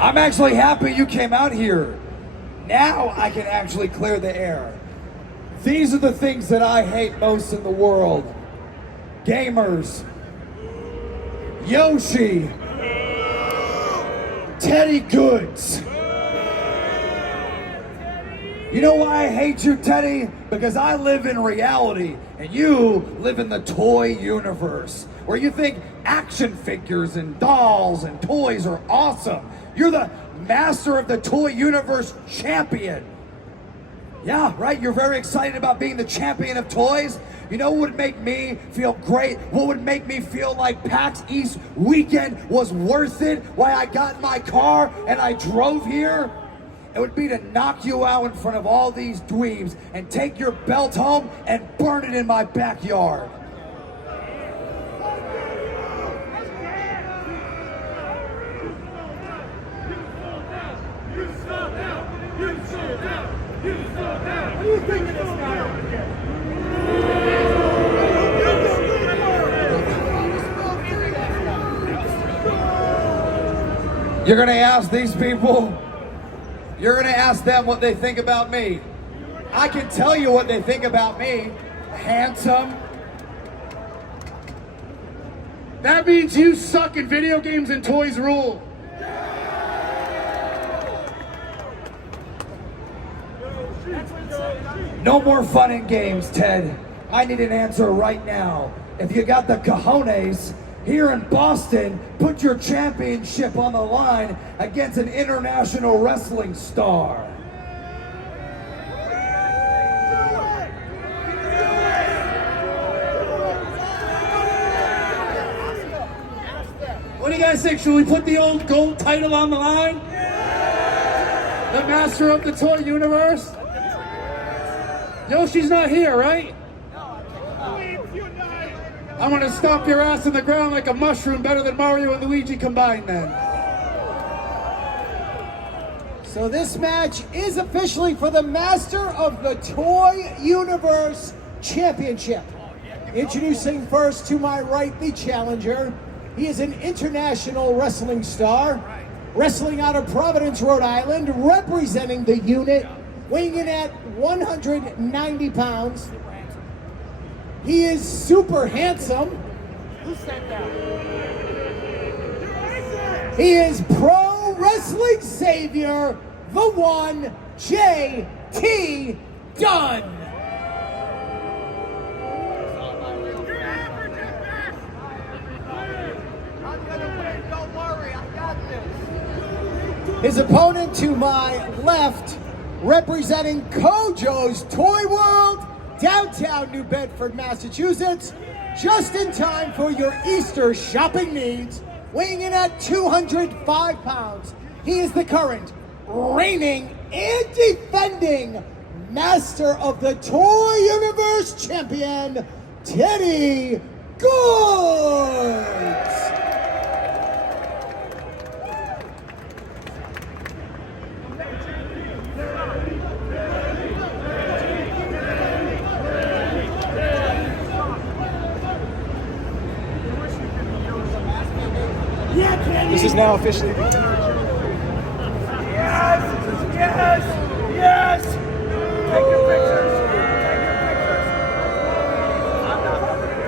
I'm actually happy you came out here. Now I can actually clear the air. These are the things that I hate most in the world. Gamers. Yoshi. Teddy Goodz. You know why I hate you, Teddy? Because I live in reality, and you live in the toy universe, where you think action figures and dolls and toys are awesome. You're the master of the toy universe champion. Yeah, right? You're very excited about being the champion of toys? You know what would make me feel great? What would make me feel like PAX East weekend was worth it? Why I got in my car and I drove here? It would be to knock you out in front of all these dweebs and take your belt home and burn it in my backyard. What do you think of this guy over here? You're gonna ask these people, you're gonna ask them what they think about me. I can tell you what they think about me. Handsome. That means you suck in video games and toys rule. No more fun and games, Ted. I need an answer right now. If you got the cojones, here in Boston, put your championship on the line against an international wrestling star. What do you guys think? Should we put the old gold title on the line? The master of the toy universe? Yoshi's not here, right? I'm gonna stomp your ass in the ground like a mushroom, better than Mario and Luigi combined then. So this match is officially for the Master of the Toy Universe Championship. Introducing first to my right, the challenger. He is an international wrestling star, wrestling out of Providence, Rhode Island, representing the unit, weighing in at 190 pounds. He is super handsome. Who said that? He is pro wrestling savior, the one, JT Dunn. I'm gonna win, don't worry, I got this. His opponent to my left, representing Kojo's Toy World, downtown New Bedford, Massachusetts, just in time for your Easter shopping needs, weighing in at 205 pounds. He is the current, reigning, and defending Master of the Toy Universe Champion, Teddy Goodz. This is now officially. Yes! Yes! Yes! Take your pictures! Take your pictures! I'm not holding it.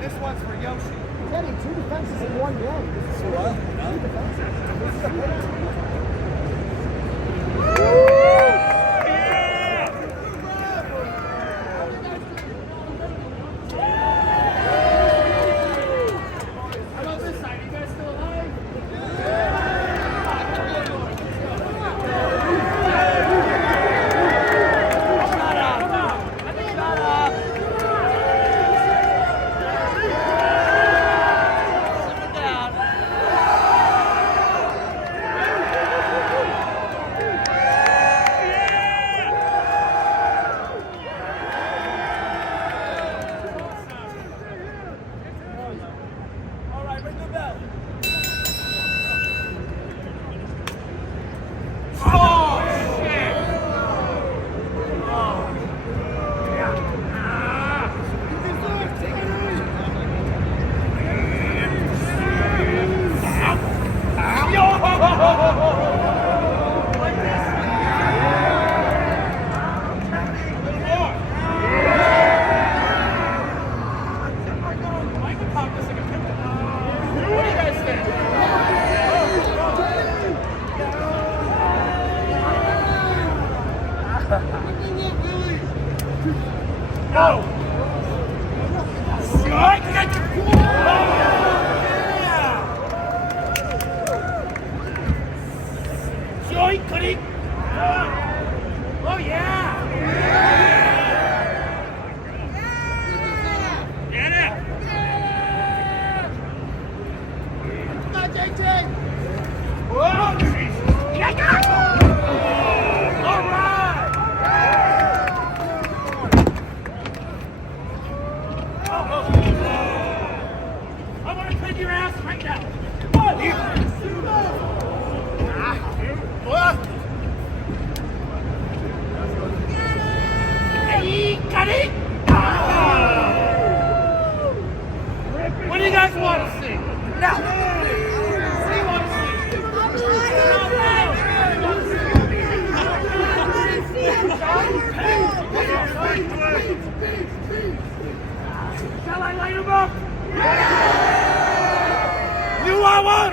This one's for Yoshi. Teddy, 2 defenses in one game. This is what? 2 defenses. This is a penalty. goody. Oh, yeah. Get it. Come on, JT. Whoa, jeez. All right. I want to clean your ass right now. Come on. Hey, got it. What do you guys want to see? Now. What do you want to see? Shall I light him up? You want one?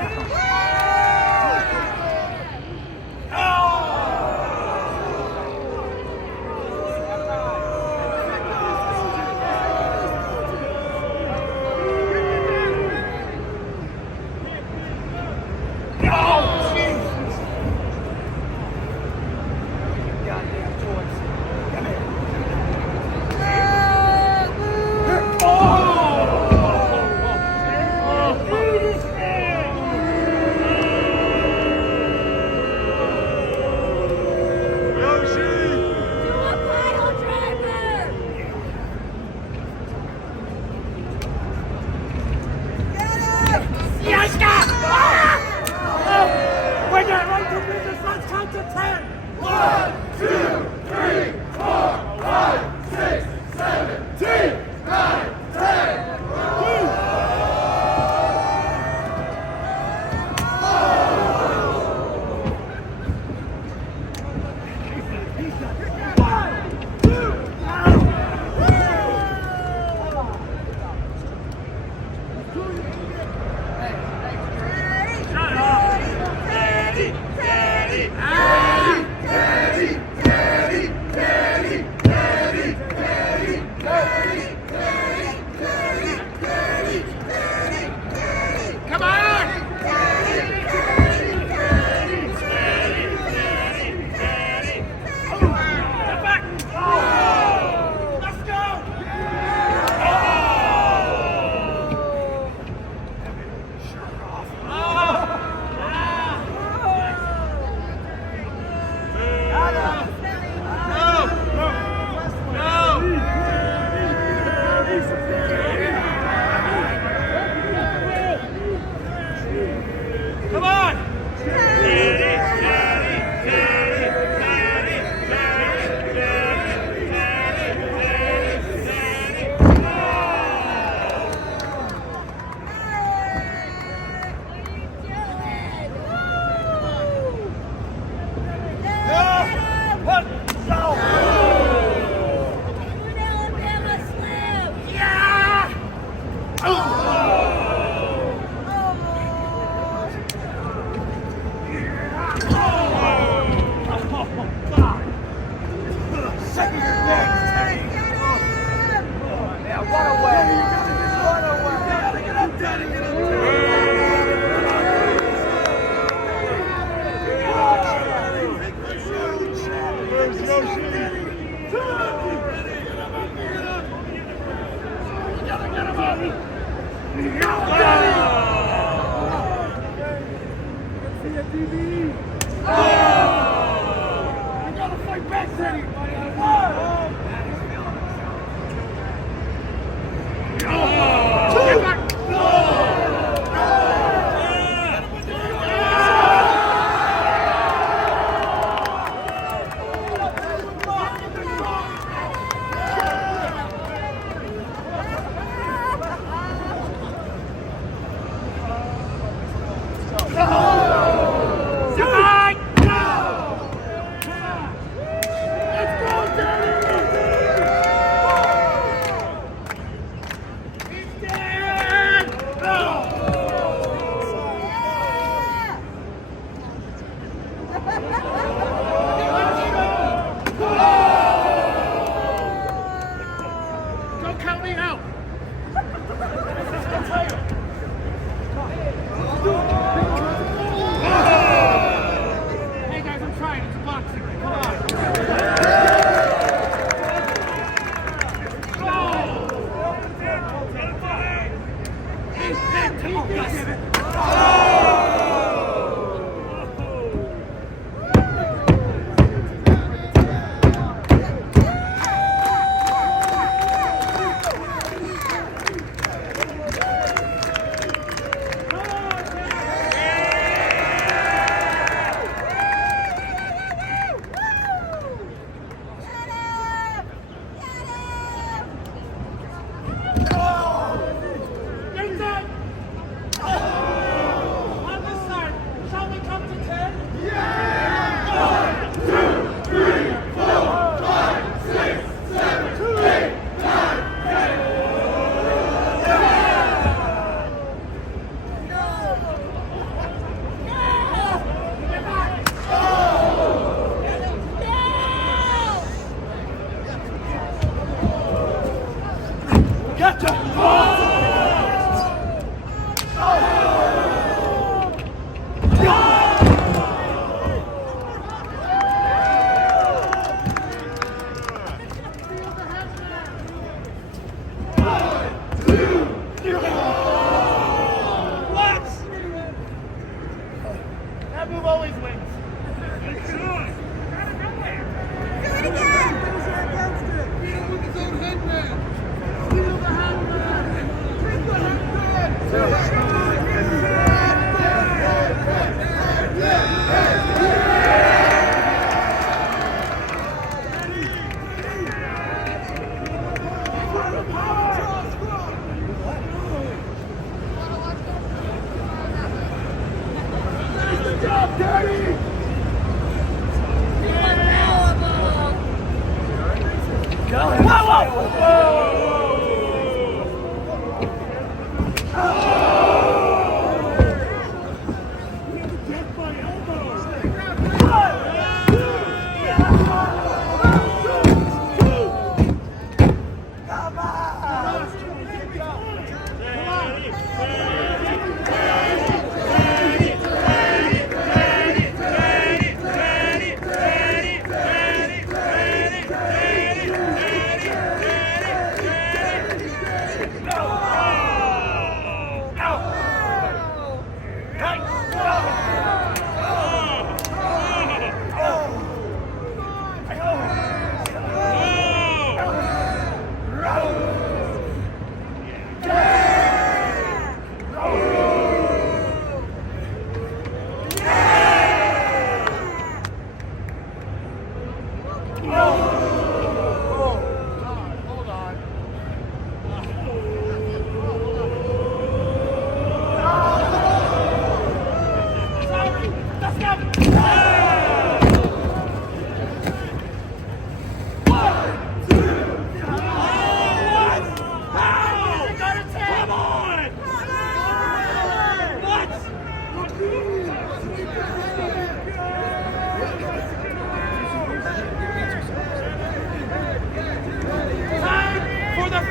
That move always wins.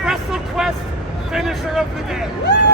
WrestleQuest finisher of the day.